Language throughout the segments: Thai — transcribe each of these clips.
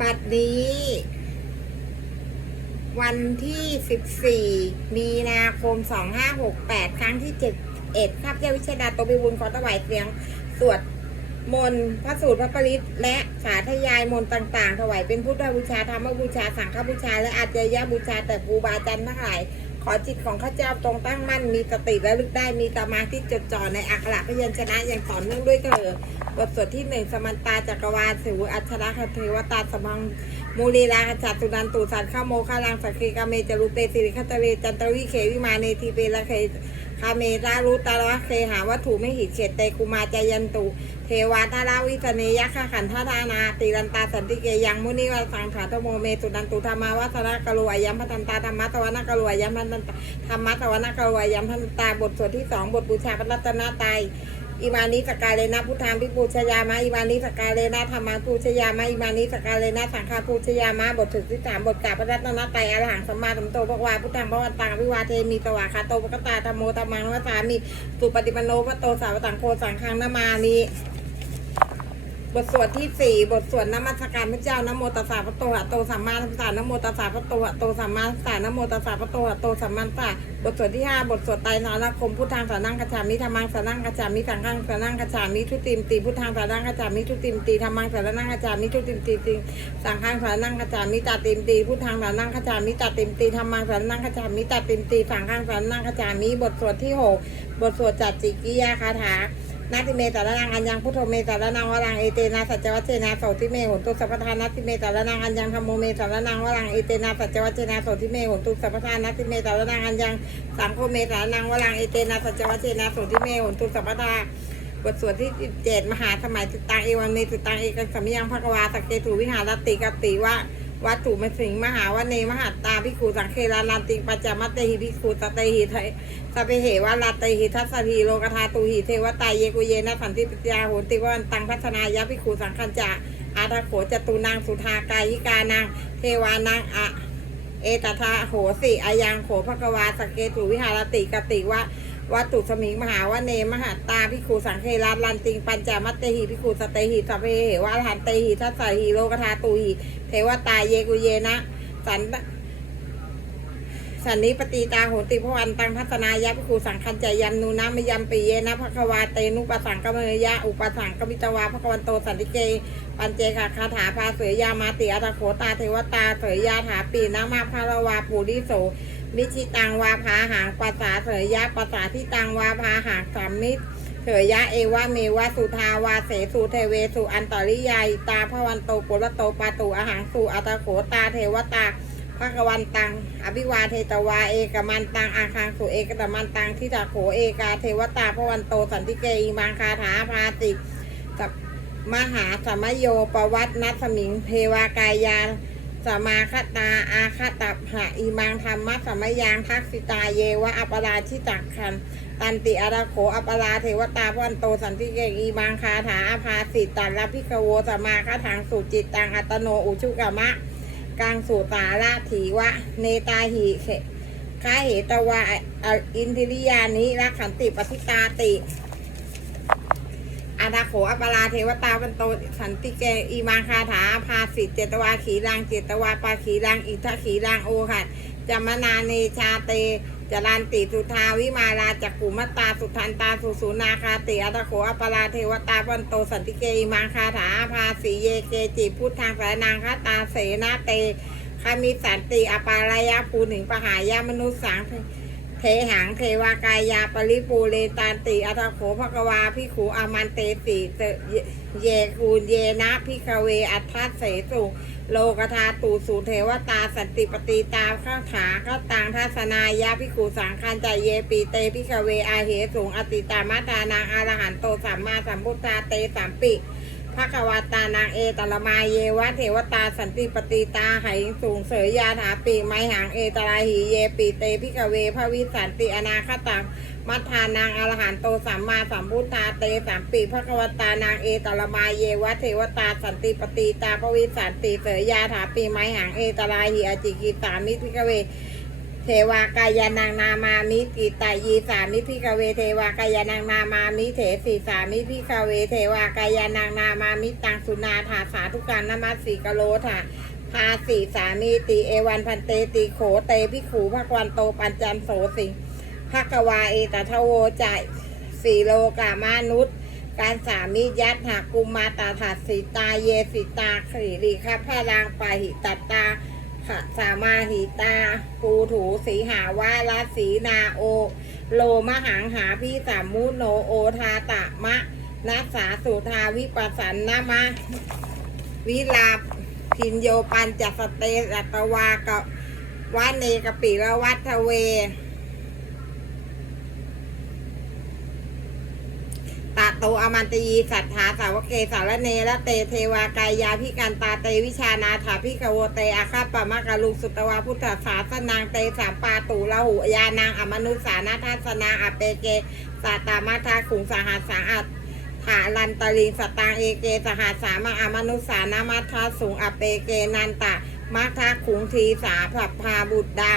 บัดนี้ วันที่ 14 มีนาคม 2568 ครั้งที่ 71ข้าพเจ้าวิชยดาโตบิบุญขอถวายเสียง สวดมนต์พระสูตรพระปริตและสาธยายมนต์ต่าง ๆ ถวายเป็นพุทธบูชาธรรมบูชาสังฆบูชา และอาจยบูชาแต่ครูบาอาจารย์ทั้งหลายขอจิตของข้าเจ้าตรงตั้งมั่นมีสติและลึกได้มีสมาธิจดจ่อในอักขระพยัญชนะอย่างต่อเนื่องด้วยเถิด บทสวดที่หนึ่งสมันตาจักรวาลสิวอัชระคเทวตาสมังมูลีลาขจัดตุนันตุสันข้าโมฆาลังสักเคกาเมจรุเปสิริคัตเรจันตวิเควิมาเนทีเปละเคคาเมรารุตาระเคหาวัตถุไม่หิเฉดเตกุมาจายันตุ เทวาตาราวิสเนยขขันธานาติรันตาสันติเกยังมุนิวสังขาตโมเมสุนันตุธรรมาวัฒนกะโลอายัมพันตาธรรมะตวนกะโลอายัมพันตาธรรมะตวนกะโลอายัมพันตาบทสวดที่สองบทบูชาพระรัตนตรัย อิมานิสกาเลนะพุทธามพิปูชยามะอิมานิสกาเลนะธรรมาปูชยามะอิมานิสกาเลนะสังฆาปูชยามะบทถึงที่สามบทกาพระรัตนตรัยอรหังสัมมาสัมโตภควาพุทธังพระวันตังวิวาเทมีตวาคาโตปกตาธรรมโมธรรมังนัสามีสุปฏิปโนพระโตสาวตังโคสังฆังนามานี บทสวดที่สี่บทสวดนมัสการพระเจ้านโมตัสสะพระโตหะโตสัมมาสัมพุทธะนะโมตัสสะพระโตหะโตสัมมาสัมพุทธะนโมตัสสะพระโตหะโตสัมมาสัมพุทธะบทสวดที่ห้าบทสวดไตรสารคมพุทธังสานังกัจฉามิธรรมังสานังกัจฉามิสังฆังสานังกัจฉามิทุติมตีพุทธังสานังกัจฉามิทุติมตีธรรมังสานังกัจฉามิทุติมตีติสังฆังสานังกัจฉามิตาติมตีพุทธังสานังกัจฉามิตาติมตีธรรมังสานังกัจฉามิตาติมตีสังฆังสานังกัจฉามิบทสวดที่หกบทสวดจัดจิกิยาคาถา นาทิเมตาละนังอัญญังพุทโธเมตาละนังวรังเอเตนะสัจวัชเชนะโสทิเมหุนตุสัพพทานาทิเมตาละนังอัญญังธรรมโมเมตาละนังวรังเอเตนะสัจวัชเชนะโสทิเมหุนตุสัพพทานาทิเมตาละนังอัญญังสังโฆเมตาละนังวรังเอเตนะสัจวัชเชนะโสทิเมหุนตุสัพพทาบทสวดที่เจ็ดมหาสมัยติตังเอวันเมติตังเอกันสัมยังภควาสเกตุวิหารติกติวะ วัตถุมสิงมหาวเนมหัตตาพิคูสังเครานันติปัจจามัตเตหิพิคูสเตหิไทสเปเหวะลาเตหิทัสสีโลกธาตุหิเทวตายเยกุเยนะสันติปิยาโหติวันตังพัฒนายะพิคูสังคัญจะอาทโขจตุนางสุธากายิกานางเทวานางอะเอตทาโหสิอายังโขภกวาสเกตุวิหารติกติวะ วัตถุสมิงมหาวะเนมหาตาพิคูสังเคราลันติงปัญจามัตเตหิพิคูสเตหิสพเพเหวะลหันเตหิทัสสหิโลกธาตุหิเทวตาเยกุเยนะ สันสันนิปติตาโหติพวันตังทัศนายะพิคูสังคัญใจยันนูนะมยัมปีเยนะภควาเตนุปสังกมเนยะอุปสังกมิตวาภควันโตสันติเกปัญเจคาคาถาภาเสยยามาติอัตโขตาเทวตาเสยยาถาปีนามาภารวาปูริโส มิชิตังวาภาหางปัสสาเสยยะปัสสาที่ตังวาภาหางสามมิตรเถยยะเอวะเมวะสุทาวาเสสุเทเวสุอันตริยาอิตาพวันโตปุรโตปาตุอาหางสุอัตโขตาเทวตาพระกวันตัง อภิวาเทตวาเอกมันตัง อาคังสุเอกตมันตังทิตาโขเอกาเทวตาพวันโตสันติเกอิมังคาถาพาติกับมหาสมโยปวัตนัสมิงเทวากายา สมาคตาอาคตับหะอิมังธรรมะสมยังทักษิตาเยวะอปราชิตักขันตันติอาราโขอปราเทวตาพันโตสันติเกอีมังคาถาอาภาสิตันลพิกโวสมาคถังสุจิตตังอัตโนอุชุกามะกังสูตาราถีวะ เนตาหีเขคาเหตวะอะอินทิริยานิรักขันติปฏิตาติ อาดาโขอปราเทวตาวันโตสันติเกอีมังคาถาพาสิเจตวาขีรังเจตวาปาขีรังอิทธขีรังโอหัดจมนาเนชาเตจรันติสุทาวิมาลาจักขุมตตาสุทันตาสุสุนาคาติอาดาโขอปราเทวตาวันโตสันติเกอีมังคาถาพาสีเยเกจิพุทธังสารนางคาตาเสนาเตคามิสันติอปารายาภูหนึ่งปหายามนุษย์สังเท หังเทวากายาปริปูเรตานติอัตโขภกวาพิขูอามันเตติเตเยคูเยนะพิกเวอัทธัสเสสุโลกธาตูสูเทวตาสันติปฏิตาข้าขาข้าตังทัศนายาพิขูสังคันใจเยปีเตพิกเวอาเหสูงอติตามาตานางอรหันโตสัมมาสัมพุทธาเตสัมปิ ภควตานางเอตละมาเยวะเทวตาสันติปฏิตาไหสูงเสยยาถาปีไมหางเอตลาหีเยปีเตพิกเวพระวิสันติอนาคตังมัทธานางอรหันโตสัมมาสัมพุทธาเตสามปีภควตานางเอตละมาเยวะเทวตาสันติปฏิตาพระวิสันติเสยยาถาปีไมหางเอตลาหีอจิกิสามิพิกเว เทวากายานังนามามิกิตายีสามิพิกเวเทวากายานังนามามิเถสีสามิพิกเวเทวากายานังนามามิตังสุนาถาสาธุการนามาสีกะโลถาพาสีสามีตีเอวันพันเตตีโขเตพิขูภควันโตปัญจันโสสิงภกวาเอตทโวจ่ายสีโลกามานุษย์การสามิยัตหากุมมาตาถาสีตาเยสิตาขีรีคัพพารางปาหิตัตตา ขะสามาหิตา ปูถูสีหาวาลาสีนาโอ โลมหังหาพี่สามมุโนโอทาตะมะนัสสาสุทาวิปัสสันนามะ วิลาพินโยปันจัสเตสตวากะวาเนกปิละวัตเว ตา โตอมันตีสัทธาสาวกเกสารเนละเตเทวากายาพิการตาเตวิชานาถาพิกโวเตอาคาปะมะกะลุงสุตวาพุทธศาสนางเตสามปาตูละหุยานางอมนุสานาทัสนาอเปเกสาตามาทาขุงสหัสสอัตถาลันตลิงสตางเอเกสหัสสามังอมนุสานามัทาสุงอเปเกนันตะมัทาขุงทีสาผับพาบุตรดา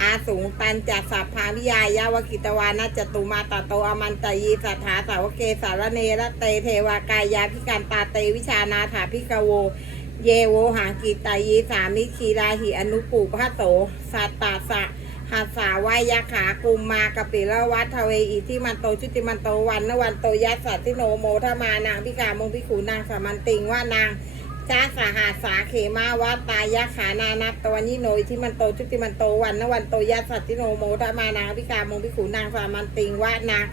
อาสูงตันจัดสัพพาวิยายาวกิตวานาจตุมาตโตอมันตยีสัทธาสาวเกสารเนระเตเทวากายาพิการตาเตวิชานาถาพิกโว เยโวหางกิตายีสามิคีราหิอนุปูพระโสสัตตาสะหัสสาวายาขากุมมากปิละวัฒเวอิทิมันโตชุติมันโตวันนวันโตยัสสัตติโนโมทมา นางพิกามงพิขูนางสามันติงว่านาง จ้าสาหาสาเขมาวัตายะขานานัตตวันนิโนยที่มันโตชุติมันโตวันนวันโตยัสสัตติโนโมทมานางพิกามงพิขูนางสามันติงว่านาง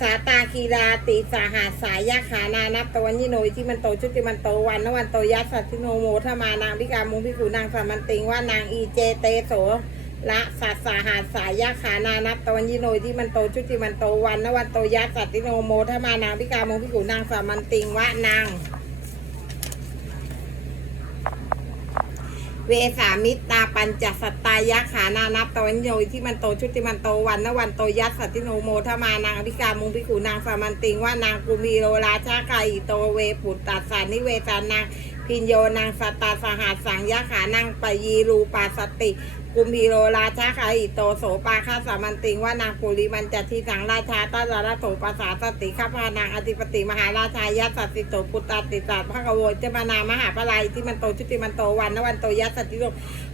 สาตาคีราติสาหาสายาขานานับตะวันยิโนยที่มันโตชุติมันโตวันนวันโตยัสสัตติโนโมทมานางพิกามงพิขูนางสามันติงว่านางอีเจเตโสละสัสสาหาสายาขานานับตะวันยิโนยที่มันโตชุติมันโตวันนวันโตยัสสัตติโนโมทมานางพิกามงพิขูนางสามันติงว่านาง เวสามิตาปัญจสัตตายะขานานับตวันโยที่มันโตชุติมันโตวันนวันโตยัสสัติโนโมทมานางอภิกามุงพิขูนางสามันติงว่านางกุมีโรราชาไกอิโตเวปุตตัสานิเวสานาง พินโยนางสัตตาสหัสสังยะขานางปยีรูปาสติ กุมีโรราชาไกอิโตโสปาคาสามันติงว่านางปุริมันจัตทีสังราชาตาลาลโสปาสาสติข้าพานางอธิปติมหาราชายัสสติโตปุตตติตาพระกโวจมานามหาปลายที่มันโตชุติมันโตวันนวันโตยัสสติโน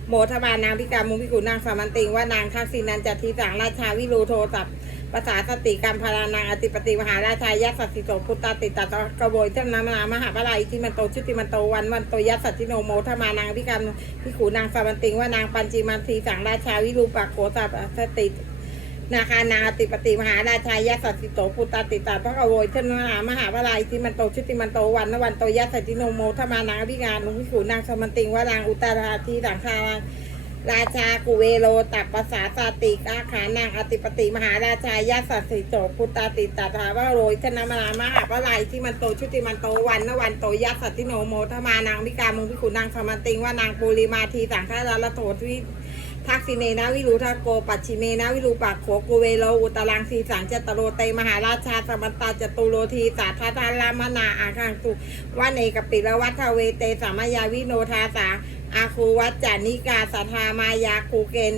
โมทบานางพิการมุงพิกุนางสามันติงว่านางทักษินันจัตทีสังราชาวิรูโทสัพ ภาษาสติกรรมพารานางอติปติมหาราชายัสสติโสพุตตติตตะกระโบยเจ้านามามหาปลายที่มันโตชุติมันโตวันวันโตยัสสติโนโมทมานางพิการพิขูนางสามันติงว่านางปัญจิมันทีสังราชาวิรูปักโขสัพสตินาคานาติปติมหาราชายะสัตติโตปุตตติตาพระกโวยเทนมหามหาวาลัยที่มันโตชุติมันโตวันนวันโตยะสัตติโนโมทมานางอภิการลุงพิขูนางสมันติงวารางอุตตราทีสังคารัง ราชากุเวโลตัปปสาสาติกาขานางอติปติมหาราชายะสัตติโตปุตตติตาภาวโรยเทนมหามหาวิทยาลัยที่มันโตชุติมันโตวันนวันโตยะสัตติโนโมทมานางอภิการมุงพิขูนางสมันติงว่านางปุริมาทีสังฆราละโถทวิทักษิเนนะวิรุทาโกปัจฉิเมนะวิรูปักโขกุเวโลอุตรังสีสังจตโรเตมหาราชาสมันตาจตุโรทีสาธาทารามนาอาคังสุว่าเนกปิละวัฒเวเตสามายาวิโนทาสา อาคูวัจจานิกาสัทธามายาคูเกน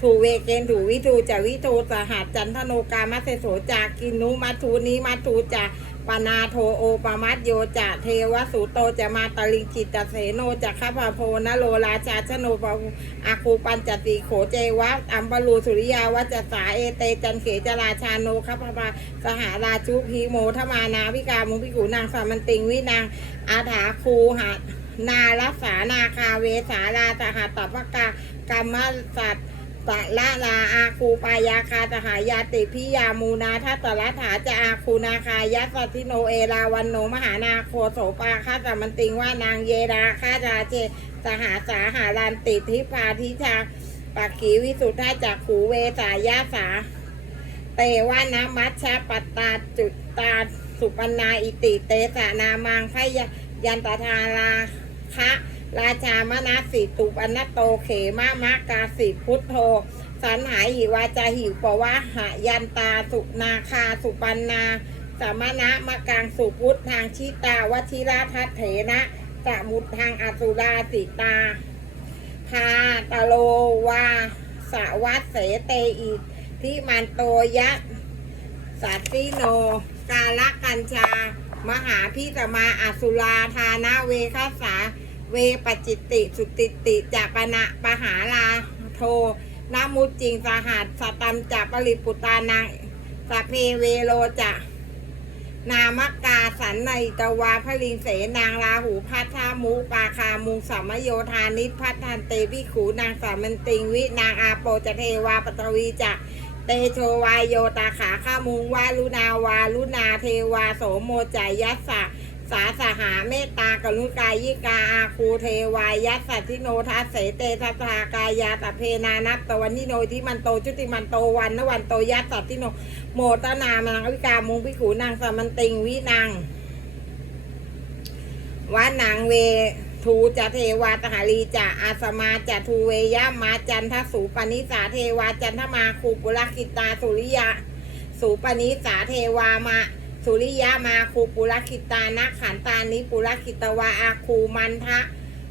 ถูเวเกนถูวิทูจาวิทูสหัสจันทโนกามัสเสโสจากินุมัทูนิมัทูจาปนาโทโอปมัตโยจะเทวสุโตจะมาตลิงจิตตเสโนจะข้าพโพนโลราชาชโนปอาคูปัญจติโขเจวะอัมบลูสุริยาวัจสาเอเตจันเขจราชาโนข้าพาสหาราชุพีโมทมานาวิกามุพิกูนางสามันติงวินางอาถาคูหะ นารักษานาคาเวสาราสหัตปกากรรมสัตปะละลาอาคูปายาคาตหายาติพิยามูนาทัตตละถาจะอาคูนาคายัสติโนเอราวันโนมหานาโคโสปาคาสมันติงว่านางเยราคาราเจสหาสาหารันติทิพาทิชาปักขีวิสุทธาจากขูเวสายาสา เตวานามัชชะปัตตาจุตตาสุปันนาอิติเตสานามังพยยันตทารา คะราชามนาสิตุปนโตเขมามากาสิพุทโธสันหายหิวาจาหิวปวะหายันตาสุนาคาสุปันนาสามณะมะกังสุพุทธทางชิตาวชิราทัตเถนะสมุททางอสุราสิตาพาตโลวาสวัสเสเตอิทิมันโตยะสัตติโน กาลกัญชามหาพิตมาอสุราธานาเวคัสสา เวปจิตติ สุติติจัปนะปหาลาโทนามุจิงสหัสสตัมจัปริปุตานังสเพเวโลจะนามกาสันในตวาพลิงเสนางราหูพัทธามุปาคามุงสัมมโยธานิพัทธันเตวิขูนางสามันติงวินางอาโปจะเทวาปตวีจะเตโชวายโยตาขาข้ามุงวาลุนาวาลุนาเทวาโสโมจายัสสะ สาสหาเมตตากรุกายิกาอาคูเทวายัสสะทิโนทัสเสเตทัสากายาตเพนานัตตวันนิโนทิมันโตจุติมันโตวันนวันโตยัสสะทิโนโมตนามังวิกามุงพิขูนางสมันติงวินางวานางเวทูจะเทวาตหารีจะอาสมาจะทูเวยะมาจันทสูปนิสาเทวาจันทมาคูปุรกิตาสุริยะ สูปนิสาเทวามา สุริยะมาคูปุรคิตานะขันตานิปุรคิตวาอาคูมันทะ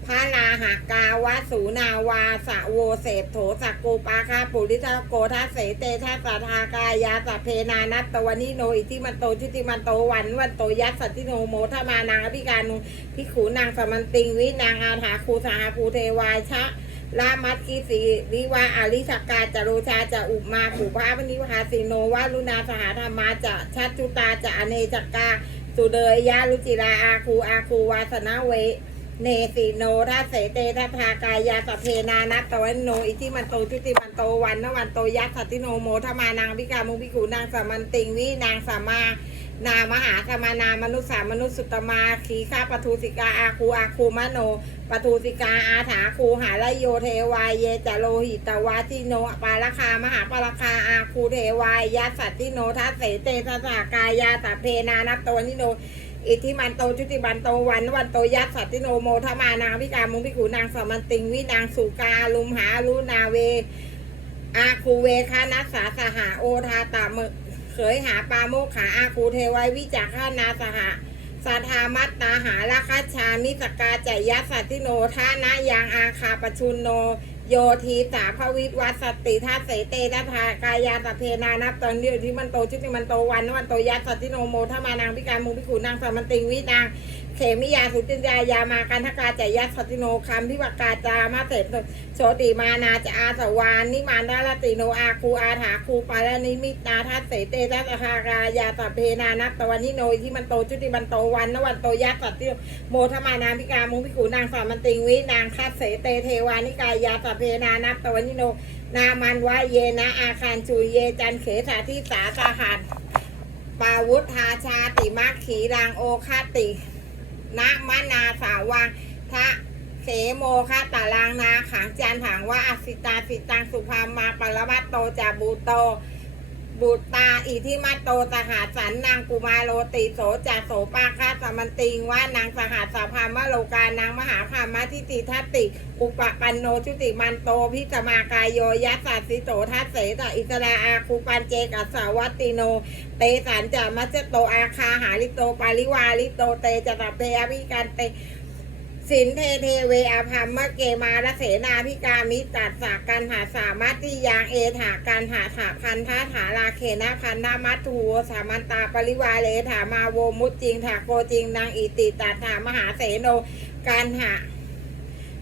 พระลาหากาวะสูนาวาสะโวเสพโถสักโกปาคาปุริทะโกทัสเสเตทัสสะทากายาสัพเพนานัตตวนิโนอิทิมันโตชิติมันโตวันวันโตยัสสัตติโนโมทมานางอภิการุพิขูนางสมันติงวินางอาถาคูสหภูเทวายชะ ลามัตกิสีริวาอาริสกาจาโรชาจะอุมาปุภาพนิวหาสีโนวาลุนาสหธรรมาจะชัตจุตาจะอเนจกาสุเดยยะรุจิราอาคูอาคูวาสนาเว เนสิโนทัเสเตทัทากายาสเพนานัตตวันโน อิทิมันโตชุติมันโตวันนวันโตยัสสัตติโนโมทมานางพิกามุพิขูนางสามันติงวินางสามา นามหาสมานามนุษย์สามนุษย์สุตมาขีข้าปทูสิกาอาคูอาคูมโนปทูสิกาอาถาคูหาลโยเทวายเยจโลหิตวาทิโนปาลคามหาปาลคาอาคูเทวายยัสสัตติโนทัสเสเตสากายาสัพเพนานัตโตนิโนอิทธิมันโตชุติมันโตวันวันโตยัสสัตติโนโมทมานางพิการมุงพิขูนางสามันติงวินางสุกาลุมหาลุนาเวอาคูเวคานัสสาสหาโอทาตาเม เขยหาปาโมกขาอาคูเทวายวิจักขานาสหะสาธามัตตาหาราคัชามิสกาจยยัสสัตติโนทานะยางอาคาปชุนโน โยทีสาภวิวัสสติทัสเสเตทัทากายาสเพนานับตอนเดียวที่มันโตชุติมันโตวันวันโตยัสสัตติโนโมทมานางพิการมุงพิขูนางสามันติงวินาง เขมิยาสุจินยายามากันทกาจายัสติโนคัมพิวกาจามาเสพโชติมานาจาอาสวานนิมานดาลติโนอาคูอาถาคูปาลนิมิตนาทัสเสเตทัสหากายาสเพนานัตวันนิโนที่มันโตจุติมันโตวันนวันโตยัสสติโนโมทมานาพิกามุงพิขูนางสามันติงวินางทัสเสเตเทวานิกายาสเพนานัตวันนิโน นามันวะเยนะอาคารชูเยจันเขสาทิสาสหันปาวุธาชาติมัคขีรางโอคาติ นะมะนาสาวังทะเสโมคะตารางนาขังจันถังว่าอสิตาสิตังสุภามาปรมัตโตจาบูโต บุตตาอิทิมาโตสหาสันนางกุมาโรติโสจัโสปาคาสมันติงว่านางสหาสาพามโลกานางมหาพามาทิติทัตติ อุปปันโนชุติมันโตพิสมากายโยยัสสสิโสทัสเสตอิสราอาคูปันเจกัสสาวัตติโน เตสันจะมัจโตอาคาหาลิโตปาริวาลิโตเตจตัเพอภิการเต สินเทเทเวอาภัมมะเกมาละเสนาพิกามิตัดสากันหาสามัตติยางเอถาการหาถาพันธาถาลาเขนะพันนามัตถูสามันตาปริวาเลถามาโวมุตจิงถาโกจิงนางอิติตัดถามหาเสโนการหา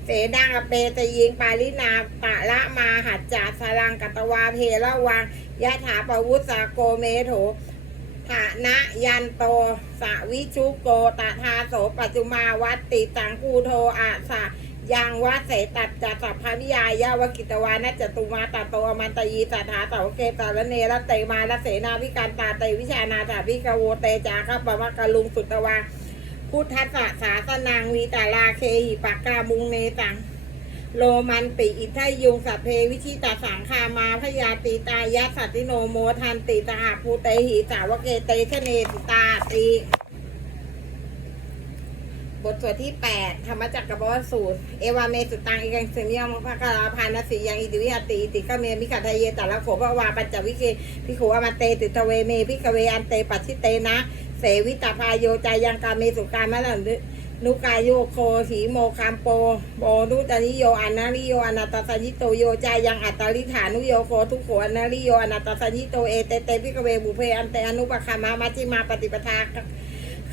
เสดังอเปตยิงปาลินาปะละมาหัจจาสลังกัตวาเพละวังยะถาปวุสาโกเมโถ ฐานะยันโตสวิชุโกตถาโสปัจจุมาวัตติสังคูโทอาสายังวะเสตัดจัตตพานิยายาวกิตวานะจตุมาตโตอมันตยีสัทาเสาเกตาละเนระเตมาละเสนาวิการตาเตวิชานาถาวิกโวเตจาคัปปะมะกะลุงสุตวาพุทธัสสะสาสนางวีตาลาเคหิปากกามุงเนตัง โลมันปิอิทายุงสัพเพวิชิตาสังคามาพยาตีตายะสัตติโนโมทันติตาหาภูเตหิสาวเกเตชเนติตาตีบทสวดที่ 8 ธรรมจักรบวสูตร เอวาเมสุตังอีกังเสมิยมภะกาลาพานสียังอิติวิหติติกเมมิกาทะเยตาละโขภวาปัจจวิเคพิขุอมาเตติตเวเมพิกเวอันเตปัชิเตนะ เสวิตาพายโยใจยังกาเมสุกามะลัน นุกายโยโคสีโมคามโปโบนุตานิโยอนาริโยอนาตาสยิโตโยจายังอัตตาลิฐานุโยโคทุกโขอนาริโยอนาตาสยิโตเอเตเตพิกเวบุเพอันเตอนุปคามามัจิมาปฏิปทา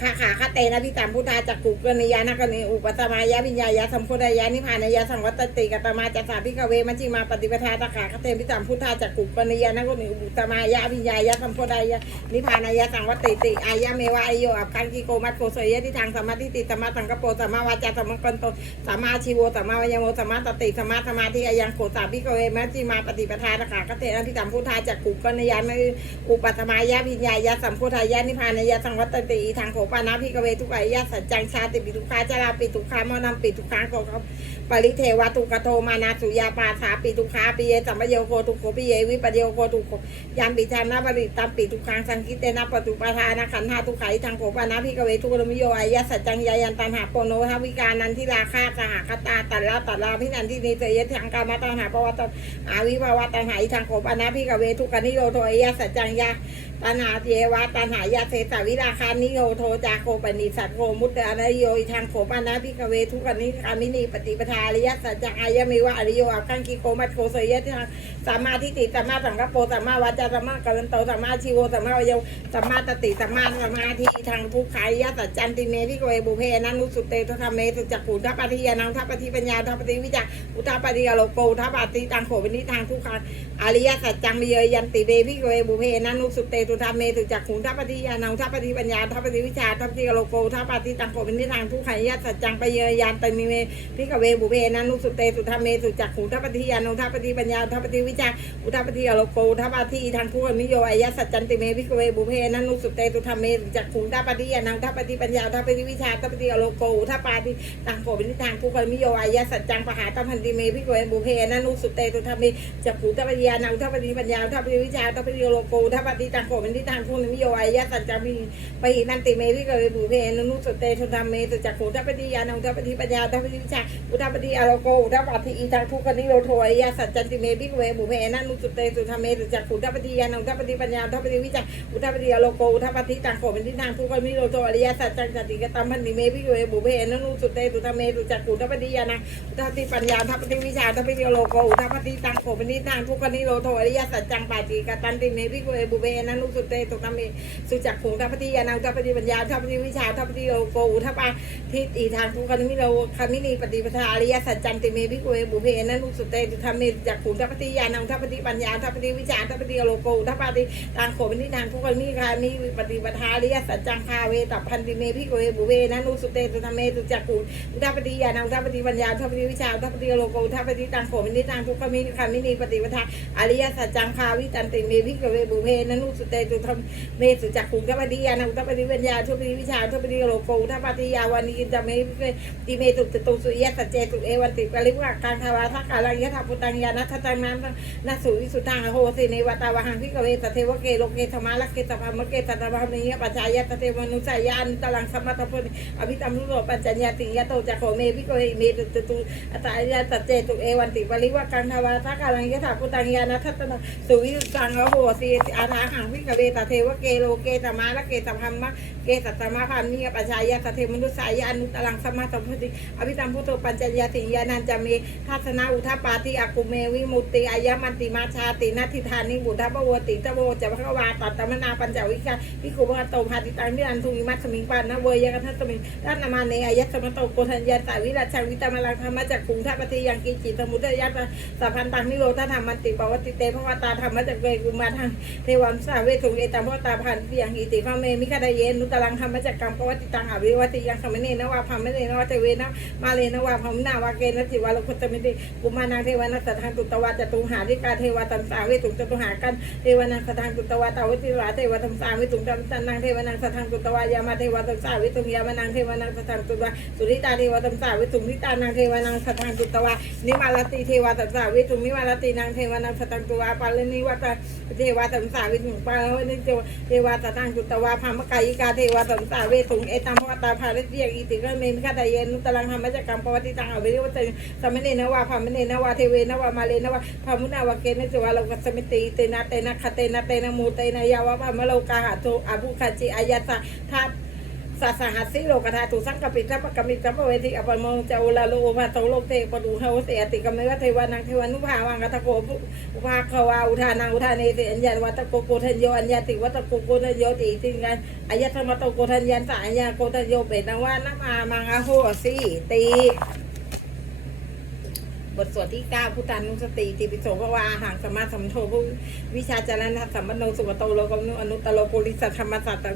ขาขาคาเตนะพิตามพุทธาจักกุกนิยานกนิอุปตมายะวิญญายะสัมโพธายะนิพพานายะสังวัตติกตมาจัสสาพิกเวมัจจิมาปฏิปทาตขาคาเตพิตามพุทธาจักกุกนิยานกนิอุปตมายะวิญญายะสัมโพธายะนิพพานายะสังวัตติติอายะเมวะอโยอัปคันกิโกมัตโกเสยะที่ทางสมาทิติสมาสังกโปสมาวาจาสมมกันโตสมาชีโวสมาวายโมสมาตติสมาสมาธิอายังโขสาพิกเวมัจจิมาปฏิปทาตขาคาเตนะพิตามพุทธาจักกุกนิยานอุปตมายะวิญญายะสัมโพธายะนิพพานายะสังวัตติทางโขปานาพิกเวทุกอายะสัจจังชาติปิทุกขาจาราปิทุกขามอนัมปิทุกขาโกเขาปริเทวตุกโทมานาสุยาปาสาปิทุกขาปิเยสัมปโยโคทุกโขปิเยวิปโยโคทุกโขยามปิชานาบริตามปิทุกขังสังคิเตนะปตุปทานะขันธาทุกขาทางโขปานาพิกเวทุกรมิโยอายะสัจจังยายันตันหาโปโนทวิการนันทิราคากหคตาตัลลาตัลลาพินันทินิเตยทางกามตังหาปวัตอาวิภาวะตังหาทางโขปานาพิกเวทุกนิโยโทอายะสัจจังยา ตัณหาเทวะตัณหายาเสสวิราคานิโยโทจาโคปนิสัตโคมุตตะนโยทางโขปานาพิกเวทุกขนิคามินีปฏิปทาอริยสัจจายะมิวะอริโยอัคังกิโกมัตโคเสยะทางสัมมาทิฏฐิสัมมาสังกัปโปสัมมาวาจาสัมมากัลโตสัมมาชีโวสัมมาวายโยสัมมาตติสัมมาสมาธิทางทุกขายยะสัจจันติเมพิกเวบุเพนันุสุเตทุธรรมเมสุจักขุทัปปฏิยานังทัปปฏิปัญญาทัปปฏิวิจักอุทัปปฏิยาโลโกทัปปฏิตังโขปนิทางทุกขอริยสัจจังมีเยยันติเดพิกเวบุเพนันุสุเตทุธรรมเมสุจักขุทัปปฏิยานังทัปปฏิปัญญาทัปปฏิวิชาทัปปฏิโลโกทัปปฏิตังโขเป็นนิทางทุกขายยะสัจจังไปเยยันติเมพิกเวบุเพนันุสุเตทุธรรมเมสุจักขุทัปปฏิยานังทัปปฏิปัญญาทัปปฏิวิชาอุทัปปฏิโลโกทัปปฏิทางทุกขนิโยอายะสัจจันติเมพิกเวบุเพนันุสุเตทุธรรมเมสุจักขุทัปปฏิยานังทัปปฏิปัญญาทัปปฏิวิชาทัปปฏิโลโกทัปปฏิตังโขเป็นนิทางทุกขนิโยอายะสัจจังปหาตัมพันติเมพิกเวบุเพนันุสุเตทุธรรมเมจักขุทัปปฏิยานังทัปปฏิปัญญาทัปปฏิวิชาทัปปฏิโลโกทัปปฏิตังโขเป็นนิทางทุกขนิโยอายะสัจจังมีปหินันติเมพิกเวบุเพนันุสุเตทุธรรมเมสุจักขุทัปปฏิยานังทัปปฏิปัญญาทัปปฏิวิชาอุทัปปฏิโลโกอุทัปปฏิทางทุกขนิโรโทอายะสัจจันติเมพิกเวบุเพนันุสุเตทุธรรมเมสุจักขุทัปปฏิยานังทัปปฏิปัญญาทัปปฏิวิชาอุทัปปฏิโลโกอุทัปปฏิตังโขเป็นนิทางทุกขนิโรโทอายะสัจจังสติกตัมพันติเมพิกเวบุเพนันุสุเตทุธรรมเมสุจักขุทัปปฏิยานังทัปปฏิปัญญาทัปปฏิวิชาทัปปฏิโลโกอุทัปปฏิตังโขเป็นนิทางทุกขนิโรโทอายะสัจจังปาจิกตันติเมพิกเวบุเพนันุสุเตทุธรรมเมสุจักขุทัปปฏิยานังทัปปฏิปัญญาทัปปฏิวิชาทัปปฏิโลโกอุทัปปทิฏฐิทางทุกขันมิโรคามินีปฏิปทาอริยสัจจันติเมพิกเวบุเพนันุสุเตทุธรรมเมจักขุทัปปฏิยานังทัปปฏิปัญญาทัปปฏิวิชาทัปปฏิโลโกอุทัปปฏิตังโขเป็นนิทางทุกขันมิคามิปฏิปทาอริยสัจจังคาเวตัพพันติเมพิกเวบุเพนันุสุเตทุธรรมเมสุจักขุทัปปฏิยานังทัปปฏิปัญญาทัปปฏิวิชาทัปปฏิโลโกอุทัปปฏิตังโขเป็นนิทางทุกขันมิคามินีปฏิปทาอริยสัจจังคาวิจันติเมพิกเวบุเพนันุสุเตทุธรรมเมสุจักขุทัปปฏิยานังทัปปฏิปัญญาทัปปฏิวิชาทัปปฏิโลโกทัปปฏิยาวานิจะเมพิกเวติเมตุตุสุยะสัจเจตุเอวันติปริวะการทาวาทักกาลังยะถาปุตังยานัทตังนันนัสุวิสุทธังโหสิเนวตาวหังพิกเวสเทวเกโลเกธรรมะลักเกตพามะเกตตะพามเนยปัจจายตะเทวนุสัยยานุตลังสัมมาตพุอภิตัมรุโรปัญจญาติยะโตจักโขเมพิกเวเมตุตุตุอัตายะสัจเจตุเอวันติปริวะการทาวาทักกาลังยะถาปุตังยานัทตังสุวิสุทธังโหสิอาทาหังพิกเวตาเทวเกโลเกธรรมะลักเกตพามะเกตตมะพามเนยปัจจายะตะเทวนุสัยานุตลังสัมมาตพุอภิตัมพุโตปัญจญาติยานันจะมีทัศนาอุทปาติอากุเมวิมุตติอายมันติมาชาตินัตถิธานิบุทาปวติตะโวจะพระวาตัตตมนาปัญจวิกาพิคุปะโตภาติตังนิรันทุงิมัสมิงปานนะเวยกันทัตมิงด้านามาเนอายะสมโตโกธัญญาสาวิราชังวิตามลังธรรมจากกรุงทัปฏิยังกิจิสมุทยาสัพพันตังนิโรธธรรมติปวติเตภวตาธรรมจากเวกุมาทางเทวันสาเวทุเอตัมพตาพันเปียงอิติพระเมมิคาดเยนุตลังธรรมจากกรรมปวัติตังอวิวัติยังขมเนนวาพัมเนนวาเทเวนะมาเลนวาพัมนาวาเกนจิวาลคุตมิติกุมานังเทวนัสทังตุตวาจตุหาริกาเทวตัมสาเวตุจตุหากันเทวนัสทังตุตวาตาวิติวาเทวตัมสาเวตุงจตันนังเทวนัสทังตุตวายามาเทวตัมสาเวตุยามานังเทวนัสทังตุตวาสุริตาเทวตัมสาเวตุงนิตานังเทวนัสทังตุตวานิมาลติเทวตัมสาเวตุนิมาลตินังเทวนัสทังตุวาปาลนิวัตเทวตัมสาเวตุปาลนิเทวเทวสทังจุตวาพามกายิกาเทวาสมตาเวทุงเอตัมพวตาภาริเรียกอิติกเมมิคตาเยนุตลังธรรมจักรรมปวัติตังอวิริวัตสมเนนวาพามเนนวาเทเวนวามาเลนวาพามุนาวาเกนจวาลกัสมิติเตนะเตนะคาเตนะเตนะมูเตนะยาวะพามโลกาหะโตอภุขจิอายตะทัต สัสหัสสิโลกธาตุสังกปิสัพกมิสัพเวทิอปมงจาอุลาโลภาโตโลกเทปดูเฮาเสยติกรรมวะเทวานังเทวานุภาวังกัตโกอุภาควาอุทานังอุทาเนติอัญญาวัตโกโกทัญโยอัญญาติวัตโกโกทัญโยติติงันอายะธรรมโตโกทัญญันสาอัญญาโกทัญโยเปตนวานามามังอาโหสีตี บทสวดที่9พุทธานุสติติปิโสภวาหังสมมาสัมโทผู้วิชาจารณะสัมมโนสุขโตโลกมนุอนุตตโลปุริสัทธรรมสัตต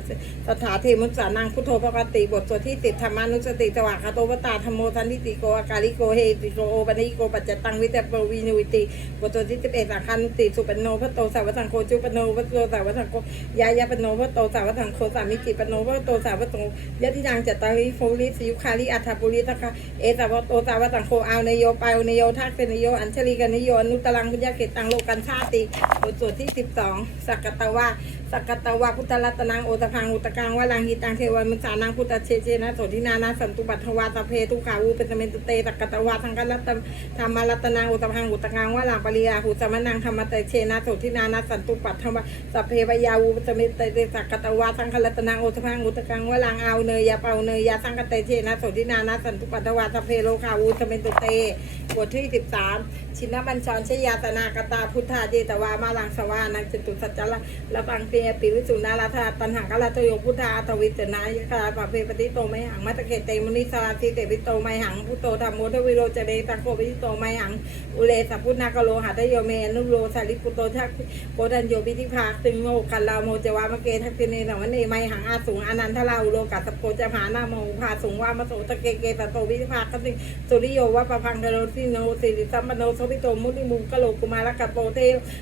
สถาเทมุสานังพุทโธภกติ บทสวดที่ติดธรรมานุสติสวากขาโตปตาธรรมโมทันทิติโกอาการิโกเฮติโกโอปันิโกปัจจตังวิเตปวีนุวิติ บทสวดที่11สังฆานุติสุปนโนพระโตสาวสังโฆจุปนโนพระโตสาวสังโฆยายาปนโนพระโตสาวสังโฆสามิจิปนโนพระโตสาวสังโฆยะทิยังจัตตาริโฟริสิยุคาริอัฏฐปุริตะคะเอสาวโตสาวสังโฆเอาเนโยปายโนโยทักเสนโย อัญชลีกันนโยนุตลังพุญญาเกตังโลกันชาติบทสวดที่ 12 สักกตวา สักกตวาพุทธรัตนังโอตพังอุตกังวาลังหิตังเทวันมุสานังพุทธเชเชนะโสธินานาสันตุปัทวาตะเพทุขาวูเป็นสเมนตุเตสักกตวาทังกัลลัตธรรมรัตนังอุตพังอุตกังวาลังปริยาหุสมนังธรรมเตเชนะโสธินานาสันตุปัทถวาสัพเพวยาวูเป็นสเมนตุเตสักกตวาทังกัลตนังโอตพังอุตกังวาลังเอาเนยยาเปาเนยยาสังกเตเชนะโสธินานาสันตุปัทวาสัพเพโลขาวูสเมนตุเตบทที่13ชินบัญชรชยาตนากตาพุทธาเจตวามาลังสวานังจตุสัจจละละปังเปียปิวิสุนาราธาตันหังกลาตโยพุทธาอัตวิจนายกาปะเพปฏิโตไมหังมัตเกเตมุนิสาติเตวิโตไมหังพุโตธรรมโมทวิโรจเดตังโกวิโตไมหังอุเลสัพุนากโลหัตโยเมนุโลสาริปุโตทักโกดันโยปิธิภาคตึงโงกัลลาโมจวามเกทักติเนนวันเนไมหังอาสูงอนันทลาอุโลกัสโกจภานาโมภาสูงวามโสตะเกเกตโตวิธิภาคติสุริโยวะปะพังเดโรสิโนสิริสัมโนโสภิโตมุนิมุกโลกุมารกัปโปเท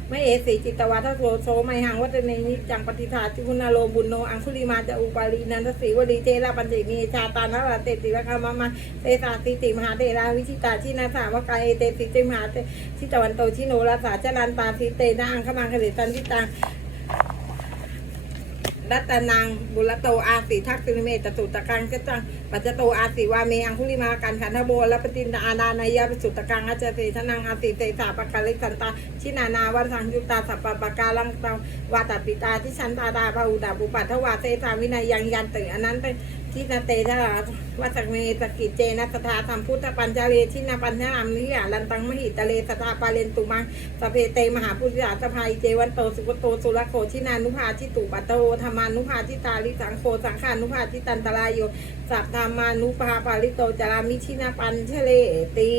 ไม่เอสีจิตวาทโสโสไมหังวัตเนนิจังปฏิทาจิคุณาโลบุญโน อังคุลิมาจะอุปาลีนันทสีวดีเจราปัญจมีชาตานาราเตติวะคามามาเตสาติติมหาเตราวิชิตาชินาสาวกายเตติติมหาเตชิตวันโตชิโนราสาจรันตาสิเตนางขมังคดิตันทิตัง รัตนังบุรโตอาสีทักษิณเมตสุตกังเจตังปัจจโตอาสีวาเมอังคุลิมากันขันธโบและปฏินอาดานายาปสุตกังอาจเสทนังอาสีเตสาปกาลิสันตาชินานาวันสังยุตตาสัปปะกาลังตาวาตปิตาที่ชันตาตาปะอุดาบุปัทวาเตสาวินัยยังยันตึงอันนั้นต์ ที่นาเตทราวัสเมสกิจเจนะสทาธรรมพุทธปัญจเลชินาปัญญามนิยาลันตังมหิตะเลสทาปาเลนตุมังสเพเตมหาพุทธาสภายเจวันโตสุกโตสุรโคชินานุภาทิตุปัตโตธรรมานุภาทิตาลิสังโคสังขานุภาทิตันตรายโยสัพธรรมานุภาปาลิโตจารามิชินาปัญเชเลตี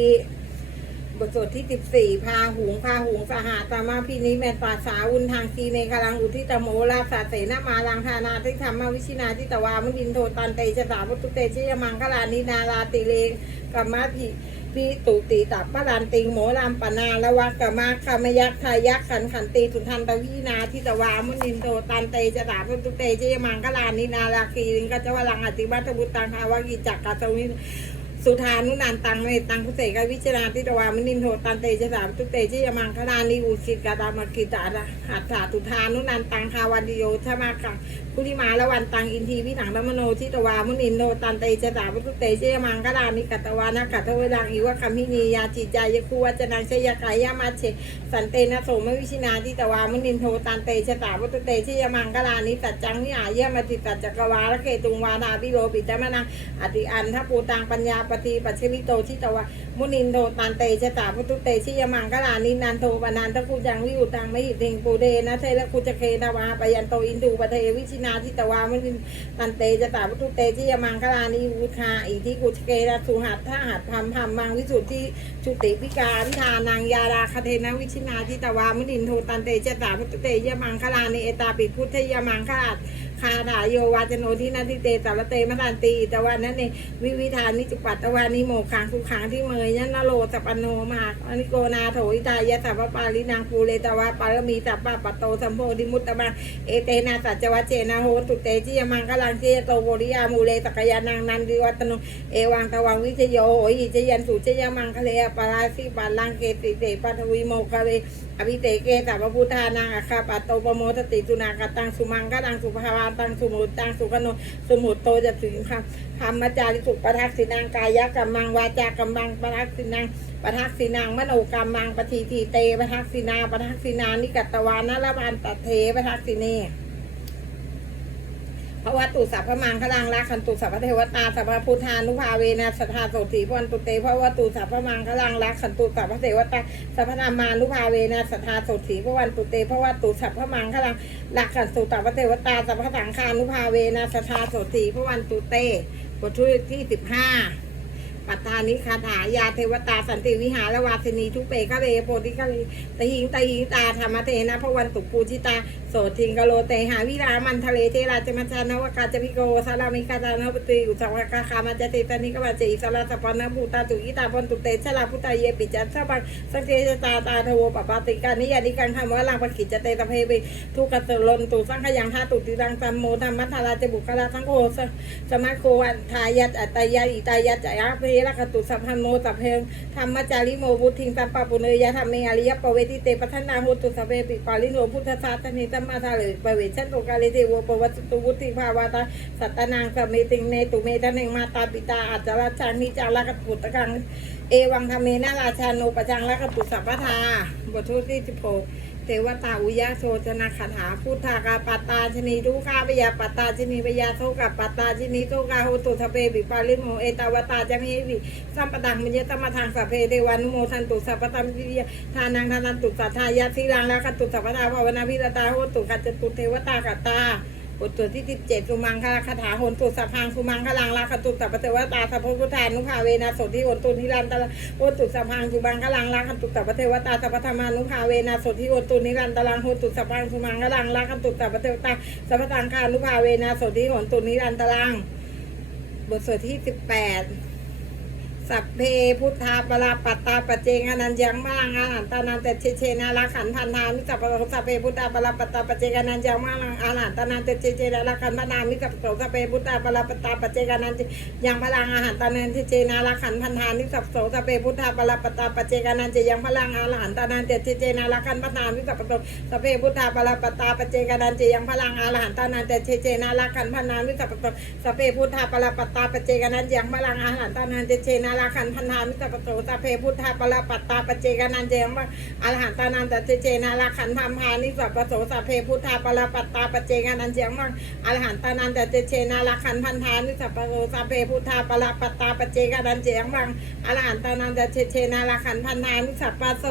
บทสวดที่14พาหุงพาหุงสหาตามาพินิแมตตาสาอุนทางซีเมฆลังอุทิตโมลาสาเสนามาลังธานาทิธรรมวิชินาทิตวามุนินโทตันเตชะสาพุตุเตชยมังคลานินาลาติเลงกัมมาภิพิตุติตับปะลานติงโมลามปนาละวะกะมาคามยักทายักขันขันตีสุทันตวินาทิตวามุนินโทตันเตชะสาพุตุเตชยมังคลานินาลาคีลิงกัจจวลังอติวัตบุตังภาวกิจักกัสวิน สุธานุนานตังเมตังพุเสกวิจาราทิตวามินินโทตันเตชะสามตุเตชิยมังคลานิอุชิกาตามกิตาหัตถาตุธานุนันตังคาวันดิโยชมากังคุลิมาละวันตังอินทีวิถังธรรมโนทิตวามุนินโทตันเตชะสามตุเตชิยมังคลานิกัตวานะกัตเวลังอิวะคัมพินียาจิตใจายคูวัจนังชยกายามาเชสันเตนะโสมวิชินาทิตวามุนินโทตันเตชะสามตุเตชิยมังคลานิสัจจังวิหาเยะมติตัจจกวาละเกตุงวานาบิโลปิจามนังอติอันทปูตังปัญญาปฏิปัจฉิวิโตทิตวะมุนินโทตันเตชะตาพุตุเตชิยมังกลานินันโทปนันทกุจังวิอุตังมหิเทงปูเดนะเทระกุจเคนาวาปยันโตอินดูปเทวิชินาทิตวามุนินตันเตชะตาพุตุเตชิยมังกลานิวุธาอิทิกุจเคนะสุหัตถหัตพัมพัมมังวิสุทธิชุติพิกาวิธานางยาราคเทนะวิชินาทิตวามุนินโทตันเตชะตาพุตุเตชิยมังกลานิเอตาปิพุทธยมังคลา คาถาโยวาจโนที่นาทิเตสารเตมตันตีตะวันนั้นเองวิวิธานิจุปัตตะวันนิโมขังสุขังที่เมยยันนโรสัปโนมาอนิโกนาโถอิตายะสัพปาลินางปูเลตวะปารมีสัพพะปะโตสัมโพธิมุตตะมาเอเตนะสัจวัเจนะโหตุเตจิยมังกลังเจยโตโวริยามูเลสักยานังนันดิวัตโนเอวังตะวังวิจโยโหอิจยันสุจยมังคะเลปาราสิปัลังเกติเตปัทวิโมคะเวอ ภิเตเกสัพพุทธานังอาคาปัตโตปโมทติสุนากตังสุมังกตังสุภาวาตังสุมุตตังสุขโนสุมุตโตจะถึงคำธรรมจาริสุปทักษินังกายกัมมังวาจากัมมังปทักษินังปทักษินังมโนกรรมังปฏิทีเตปทักษินาปทักษินานิกัตวานะละบานตัเทปทักษิเน พระวัตุสัพพมังคลังรักขันตุสัพพเทวตาสัพพพุทธานุภาเวนะสัทธาโสถีพวันตุเตพระวัตุสัพพมังคลังรักขันตุสัพพเทวตาสัพพนามานุภาเวนะสัทธาโสถีพวันตุเตพระวัตุสัพพมังคลังรักขันตุสัพพเทวตาสัพพสังฆานุภาเวนะสัทธาโสถีพวันตุเตบทที่สิบห้าปัตตานิคาถายาเทวตาสันติวิหารวาสินีทุเปคะเลโพธิคะเลตหิงตหิงตาธรรมเทนะพระวันตุปูชิตา โสทิงกโลเตหาวิรามันทะเลเทราจมัจจานวกาจพิโกสารามิกาตานปติอุสาวกาคามาจเตตานิกมาเจอิสราสปนภูตาตุอิตาพนตุเตชลาพุตาเยปิจันสบังสังเกตตาตาทโวปปาติกานิยานิกังคำว่าลังปกิจเตตะเพเบทุกขตลนตุสังขยังธาตุติรังสัมโมธรรมัทธาราจบุคลาทั้งโคสมัคโควันทายัตอัตยาอิตายัตจยะเพระคตุสัพพันโมสัพเพงธรรมจาริโมบุทิงสัมปะปุเนยธรรมเมอริยปเวทิเตปทันนาหุตุสัพเพปิปาลิโนพุทธศาสนิสัมาทาเลยปเวชันโตกาลิเทวปวัตตุวุติภาวาตาสัตตนางสเมติงเนตุเมตเนงมาตาปิตาอาจาราชานิจาระกัปุตตะกังเอวังธรรมเมนาราชาโนปจังละกตุสัพพทาบทที่สิบหก เทวตาอุยะโชชนะคาถาพุทธากาปตาชนีทุกขาปยาปตาชนีปยาโทกาปตาชนีโทกาโหตุทะเปบิปาลิโมเอตาวตาจะมีวิสัมปดังมัญญตมทางสัพเพเทวานุโมทันตุสัพพตัมวิริยทานังทานันตุสัทธายาสีลังละคตุสัพพตาภาวนาพิรตาโหตุกัจจตุเทวตากตา บทตัวที่สิเจ็ดสุมังคลาคาถาหนตุสัพพังสุมังคลังลาคตุสัพพเทวตาสัพพุทธานุภาเวนะโสทิโหนตุนิรันตระหนตุสัพพังสุมังคลังลาคตุสัพพเทวตาสัพพธรรมานุภาเวนะโสทิโหนตุนิรันตระหนตุสัพพังสุมังคลังลาคตุสัพพเทวตาสัพพตังคานุภาเวนะโสทิโหนตุนิรันตระบทสวดที่สิบแปด สัพเพพุทธาปราปัตตาปเจงอนันยังมังอาหันตานันเตเชเชนาลาขันพันามิสัพพะสัพเพพุทธาปราปัตตาปเจงอนันยังมังอาหันตานันเตเชเชนาลาขันพันามิสัพพะสัพเพพุทธาปราปัตตาปเจงอนันยังพลังอาหันตานันเตเชนาลาขันพันามิสัพพะสัพเพพุทธาปราปัตตาปเจงอนันยังพลังอาหันตานันเตเชเชนาลาขันพันามิสัพพะสัพเพพุทธาปราปัตตาปเจงอนันยังพลังอาหันตานันเตเชเชนาลาขันพันามิสัพพะสัพเพพุทธาปราปัตตาปเจงอนันยังพลังอาหันตานันเตเชนาลาขันพันธามิสัพพะโสตเพพุทธาปราปัตตาปเจกานันเจงว่าอรหันตานันตเจเจนาราขันธรรมานิสัพโสสัพเพพุทธาปราปัตตาปเจกานันเจงว่าอรหันตานันตเจเจนาราขันพันธานิสัพโสสัพเพพุทธาปราปัตตาปเจกานันเจงว่าอรหันตานันตเจเจนาราขันพันธานิสัพโส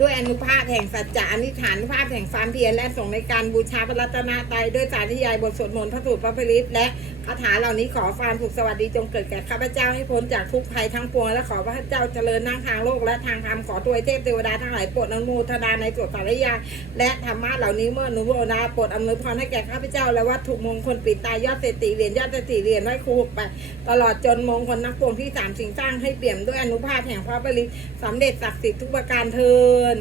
ด้วยอนุภาพแห่งสัจจะอนิฐานภาพแห่งความเพียรและส่งในการบูชาพระรัตนตรัยด้วยสาธยายบทสวดมนต์พระสูตรพระพริตและ คาถาเหล่านี้ขอความสุขสวัสดีจงเกิดแก่ข้าพเจ้าให้พ้นจากทุกภัยทั้งปวงและขอพระเจ้าเจริญนั่งทางโลกและทางธรรมขอตัวเทพเทวดาทั้งหลายโปรดอนุโมทนาในส่วนสารยาและธรรมะเหล่านี้เมื่ออนุโมทนาโปรดอำนวยพรให้แก่ข้าพเจ้าและวัตถุมงคลปิดตายยอดเศรษฐีเหรียญยอดเศรษฐีเหรียญไว้ครูหกแปตลอดจนมงคลนักปวงที่สามสิ่งสร้างให้เปี่ยมด้วยอนุภาพแห่งพระบริตรสำเร็จศักดิ์สิทธิ์ทุกประการเทิน